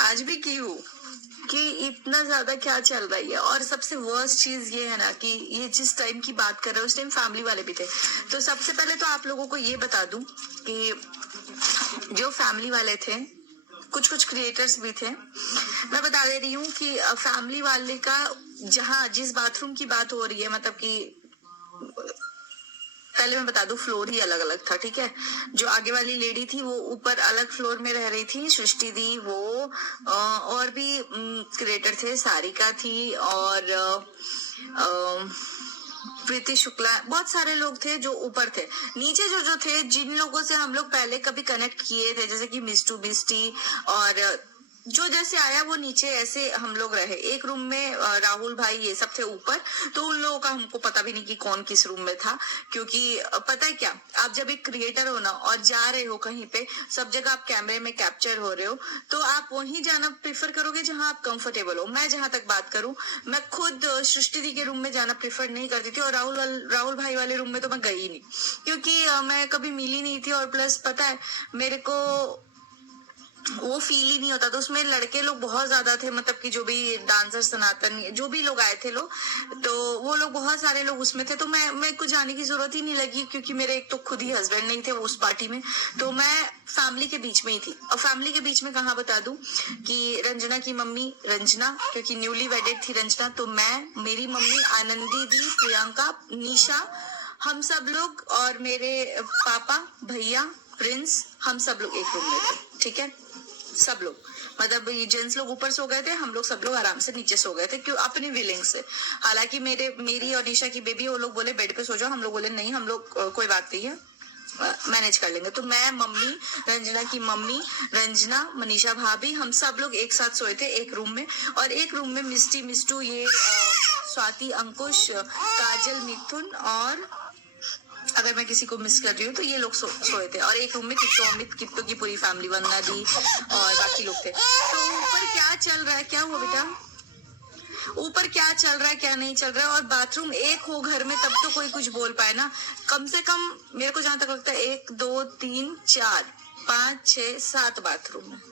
आज भी की हूँ कि इतना ज्यादा क्या चल रही है। और सबसे वर्स्ट चीज ये है ना कि ये जिस टाइम की बात कर रहे हो उस टाइम फैमिली वाले भी थे। तो सबसे पहले तो आप लोगों को ये बता दूं कि जो फैमिली वाले थे, कुछ कुछ क्रिएटर्स भी थे, मैं बता दे रही हूँ कि फैमिली वाले का जहाँ जिस बाथरूम की बात हो रही है, मतलब कि पहले मैं बता दूं फ्लोर ही अलग अलग था, ठीक है। जो आगे वाली लेडी थी वो ऊपर अलग फ्लोर में रह रही थी, सृष्टि दी, वो और भी क्रिएटर थे, सारिका थी और प्रीति शुक्ला, बहुत सारे लोग थे जो ऊपर थे। नीचे जो जो थे, जिन लोगों से हम लोग पहले कभी कनेक्ट किए थे, जैसे कि मिस्टू बिस्टी और जो जैसे आया वो नीचे, ऐसे हम लोग रहे। एक रूम में राहुल भाई ये सब थे ऊपर। तो उन लोगों का हमको पता भी नहीं कि कौन किस रूम में था, क्योंकि पता है क्या, आप जब एक क्रिएटर हो ना और जा रहे हो कहीं पे, सब जगह आप कैमरे में कैप्चर हो रहे हो, तो आप वहीं जाना प्रेफर करोगे जहां आप कंफर्टेबल हो। मैं जहां तक बात करूं, मैं खुद सृष्टि दी के रूम में जाना प्रेफर नहीं करती थी, और राहुल भाई वाले रूम में तो मैं गई नहीं, क्योंकि मैं कभी मिली नहीं थी। और प्लस पता है मेरे को वो फील ही नहीं होता। तो उसमें लड़के लोग बहुत ज्यादा थे, मतलब कि जो भी डांसर सनातन जो भी लोग आए थे लोग, तो वो लोग बहुत सारे लोग उसमें थे। तो मैं कुछ जाने की जरूरत ही नहीं लगी, क्योंकि मेरे एक तो खुद ही हस्बैंड नहीं थे वो उस पार्टी में। तो मैं फैमिली के बीच में ही थी। और फैमिली के बीच में कहाँ बता दूं कि रंजना की मम्मी रंजना, क्योंकि न्यूली वेडेड थी रंजना, तो मैं, मेरी मम्मी, आनंदी दी, प्रियंका, निशा, हम सब लोग, और मेरे पापा, भैया, प्रिंस, हम सब लोग एक रूम में थे, ठीक है। सब लोग, मतलब ये जेंट्स लोग ऊपर सो गए थे, हम लोग सब लोग आराम से नीचे सो गए थे, क्यों, अपनी विलिंग से। हालांकि मेरी और निशा की बेबी, वो लोग बोले बेड पे सो जाओ, हम लोग बोले नहीं, हम लोग कोई बात नहीं है, मैनेज कर लेंगे। तो मैं, मम्मी, रंजना की मम्मी, रंजना, मनीषा भाभी, हम सब लोग एक साथ सोए थे एक रूम में। और एक रूम में मिस्टी, मिस्टू, ये स्वाति, अंकुश, काजल, मिथुन, और अगर मैं किसी को मिस कर रही हूँ तो ये लोग सोए थे। और एक रूम में किट्टो, अमित, किट्टो की पूरी फैमिली, वंदना दी और बाकी लोग थे। तो ऊपर क्या चल रहा है, क्या हुआ बेटा, ऊपर क्या चल रहा है क्या नहीं चल रहा है, और बाथरूम एक हो घर में तब तो कोई कुछ बोल पाए ना। कम से कम मेरे को जहां तक लगता है 1 2 3 4 5 6 7 बाथरूम है।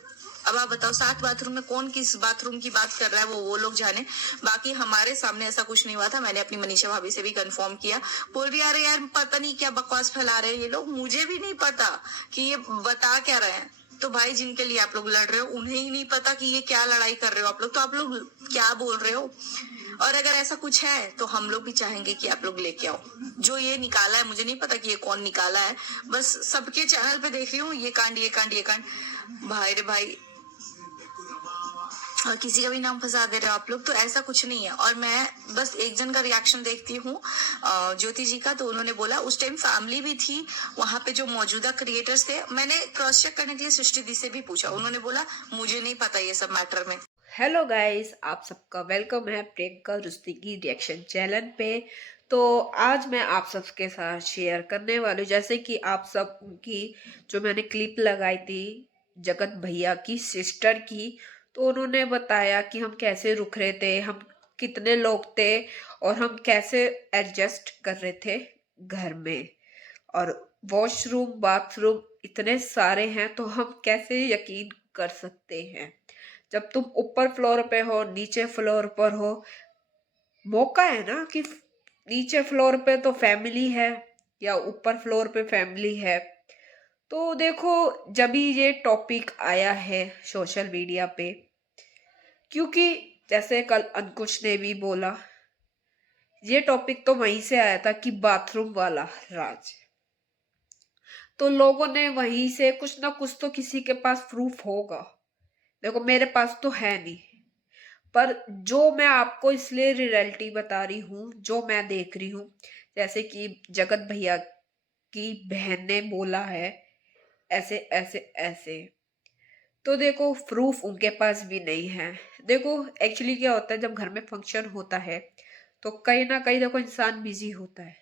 अब आप बताओ 7 बाथरूम में कौन किस बाथरूम की बात कर रहा है, वो लोग जाने। बाकी हमारे सामने ऐसा कुछ नहीं हुआ था। मैंने अपनी मनीषा भाभी से भी कंफर्म किया, बोल रही अरे यार पता नहीं क्या बकवास फैला रहे हैं ये लोग, मुझे भी नहीं पता कि ये बता क्या रहे हैं। तो भाई जिनके लिए आप लोग लड़ रहे हो उन्हें ही नहीं पता कि ये क्या लड़ाई कर रहे हो आप लोग, तो आप लोग क्या बोल रहे हो। और अगर ऐसा कुछ है तो हम लोग भी चाहेंगे कि आप लोग लेके आओ। जो ये निकाला है, मुझे नहीं पता कि ये कौन निकाला है, बस सबके चैनल पे देख रही हूँ ये कांड ये कांड ये कांड। भाई रे भाई, और किसी का भी नाम फंसा दे रहे हो आप लोग, तो ऐसा कुछ नहीं है। और मैं बस एक जन का रिएक्शन देखती हूँ, ज्योति जी का। तो उन्होंने बोला उस टाइम फैमिली भी थी वहां पे, जो मौजूदा क्रिएटर्स थे। मैंने क्रॉस चेक करने के लिए सृष्टि दी से भी पूछा, उन्होंने बोला मुझे नहीं पता ये सब मैटर में। हेलो गाइस, आप सबका वेलकम है प्रियंका रुस्ती की रिएक्शन चैनल पे। तो आज मैं आप सबके साथ शेयर करने वाली हूँ, जैसे कि आप सब की जो मैंने क्लिप लगाई थी जगत भैया की सिस्टर की, तो उन्होंने बताया कि हम कैसे रुक रहे थे, हम कितने लोग थे और हम कैसे एडजस्ट कर रहे थे घर में। और वॉशरूम बाथरूम इतने सारे हैं तो हम कैसे यकीन कर सकते हैं जब तुम ऊपर फ्लोर पे हो, नीचे फ्लोर पर हो। मौका है ना कि नीचे फ्लोर पे तो फैमिली है या ऊपर फ्लोर पे फैमिली है। तो देखो, जब भी ये टॉपिक आया है सोशल मीडिया पे, क्योंकि जैसे कल अंकुश ने भी बोला, ये टॉपिक तो वहीं से आया था कि बाथरूम वाला राज। तो लोगों ने वहीं से कुछ ना कुछ तो किसी के पास प्रूफ होगा। देखो मेरे पास तो है नहीं, पर जो मैं आपको इसलिए रियलिटी बता रही हूँ, जो मैं देख रही हूँ, जैसे कि जगत भैया की बहन ने बोला है ऐसे ऐसे ऐसे। तो देखो प्रूफ उनके पास भी नहीं है। देखो एक्चुअली क्या होता है, जब घर में फंक्शन होता है तो कहीं ना कहीं देखो इंसान बिजी होता है।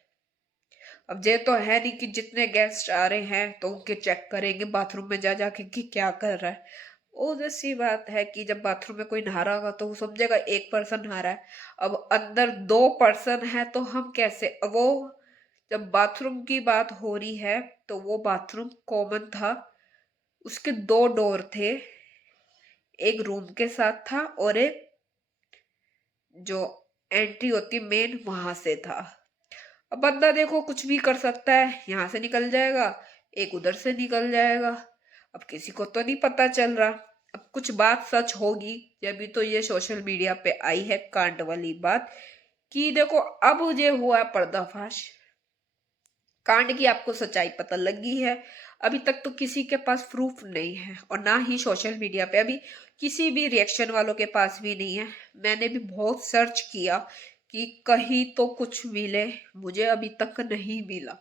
अब ये तो है नहीं कि जितने गेस्ट आ रहे हैं तो उनके चेक करेंगे बाथरूम में जा जाके कि क्या कर रहा है। वो जैसी बात है कि जब बाथरूम में कोई नहा रहा होगा तो वो समझेगा एक पर्सन नहा रहा है। अब अंदर 2 पर्सन है तो हम कैसे, वो जब बाथरूम की बात हो रही है तो वो बाथरूम कॉमन था, उसके 2 डोर थे, एक रूम के साथ था और एक जो एंट्री होती मेन वहां से था। अब बंदा देखो कुछ भी कर सकता है, यहाँ से निकल जाएगा, एक उधर से निकल जाएगा। अब किसी को तो नहीं पता चल रहा। अब कुछ बात सच होगी, जब भी तो ये सोशल मीडिया पे आई है कांड वाली बात कि देखो अब मुझे हुआ पर्दाफाश। कांड की आपको सच्चाई पता लगी है। अभी तक तो किसी के पास प्रूफ नहीं है और ना ही सोशल मीडिया पे अभी किसी भी रिएक्शन वालों के पास भी नहीं है। मैंने भी बहुत सर्च किया कि कहीं तो कुछ मिले, मुझे अभी तक नहीं मिला।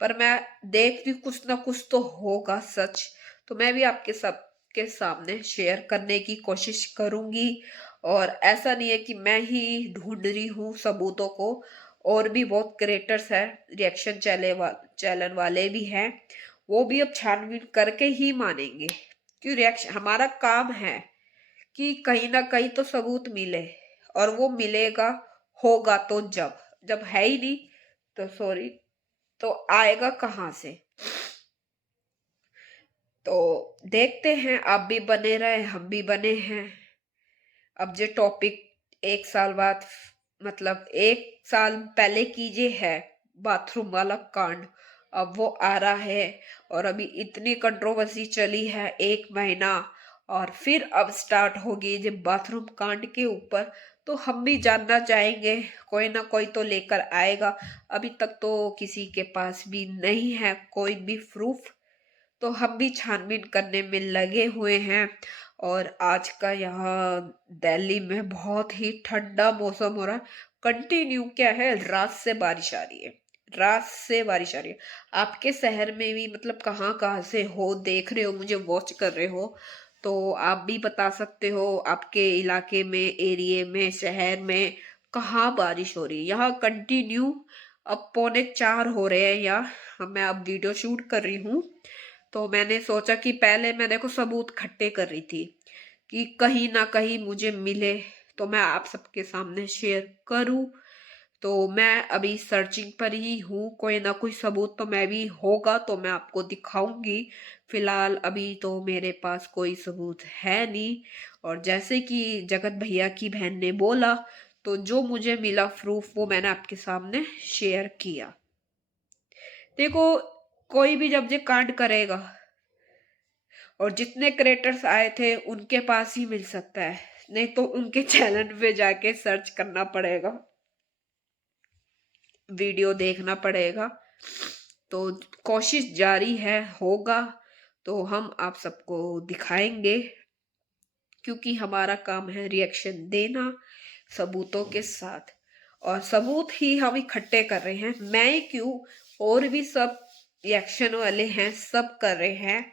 पर मैं देखती हूँ कुछ ना कुछ तो होगा सच, तो मैं भी आपके सबके सामने शेयर करने की कोशिश करूंगी। और ऐसा नहीं है कि मैं ही ढूंढ रही हूँ सबूतों को, और भी बहुत क्रिएटर्स हैं, रिएक्शन चैनल वाले भी हैं, वो भी अब छानबीन करके ही मानेंगे। क्यों, रिएक्शन हमारा काम है कि कहीं ना कहीं तो सबूत मिले, और वो मिलेगा होगा तो जब जब है ही नहीं तो सॉरी, तो आएगा कहाँ से। तो देखते हैं, आप भी बने रहे हम भी बने हैं। अब जो टॉपिक 1 साल बाद, मतलब 1 साल पहले की जे है बाथरूम वाला कांड, अब वो आ रहा है। और अभी इतनी कंट्रोवर्सी चली है 1 महीना, और फिर अब स्टार्ट होगी जो बाथरूम कांड के ऊपर। तो हम भी जानना चाहेंगे, कोई ना कोई तो लेकर आएगा। अभी तक तो किसी के पास भी नहीं है कोई भी प्रूफ, तो हम भी छानबीन करने में लगे हुए हैं। और आज का यहाँ दिल्ली में बहुत ही ठंडा मौसम हो रहा है। कंटिन्यू क्या है, रात से बारिश आ रही है, रात से बारिश आ रही है। आपके शहर में भी मतलब कहाँ कहाँ से हो, देख रहे हो, मुझे वॉच कर रहे हो, तो आप भी बता सकते हो आपके इलाके में, एरिया में, शहर में कहाँ बारिश हो रही है। यहाँ कंटिन्यू अब 3:45 हो रहे हैं, या मैं अब वीडियो शूट कर रही हूँ। तो मैंने सोचा कि पहले मैं देखो सबूत इकट्ठे कर रही थी कि कहीं ना कहीं मुझे मिले तो मैं आप सबके सामने शेयर करूं। तो मैं अभी सर्चिंग पर ही हूँ, कोई ना कोई सबूत तो मैं भी होगा तो मैं आपको दिखाऊंगी। फिलहाल अभी तो मेरे पास कोई सबूत है नहीं। और जैसे कि जगत भैया की बहन ने बोला, तो जो मुझे मिला प्रूफ वो मैंने आपके सामने शेयर किया। देखो, कोई भी जब ये कांड करेगा, और जितने क्रिएटर्स आए थे उनके पास ही मिल सकता है, नहीं तो उनके चैनल पे जाके सर्च करना पड़ेगा, वीडियो देखना पड़ेगा। तो कोशिश जारी है, होगा तो हम आप सबको दिखाएंगे, क्योंकि हमारा काम है रिएक्शन देना सबूतों के साथ। और सबूत ही हम इकट्ठे कर रहे हैं, मैं ही क्यों, और भी सब रिएक्शन वाले हैं, सब कर रहे हैं।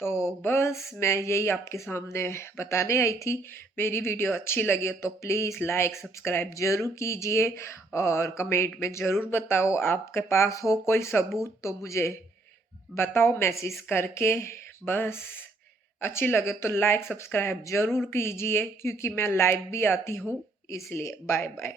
तो बस मैं यही आपके सामने बताने आई थी। मेरी वीडियो अच्छी लगे तो प्लीज़ लाइक सब्सक्राइब जरूर कीजिए, और कमेंट में ज़रूर बताओ आपके पास हो कोई सबूत तो मुझे बताओ मैसेज करके। बस अच्छी लगे तो लाइक सब्सक्राइब जरूर कीजिए, क्योंकि मैं लाइव भी आती हूँ, इसलिए बाय बाय।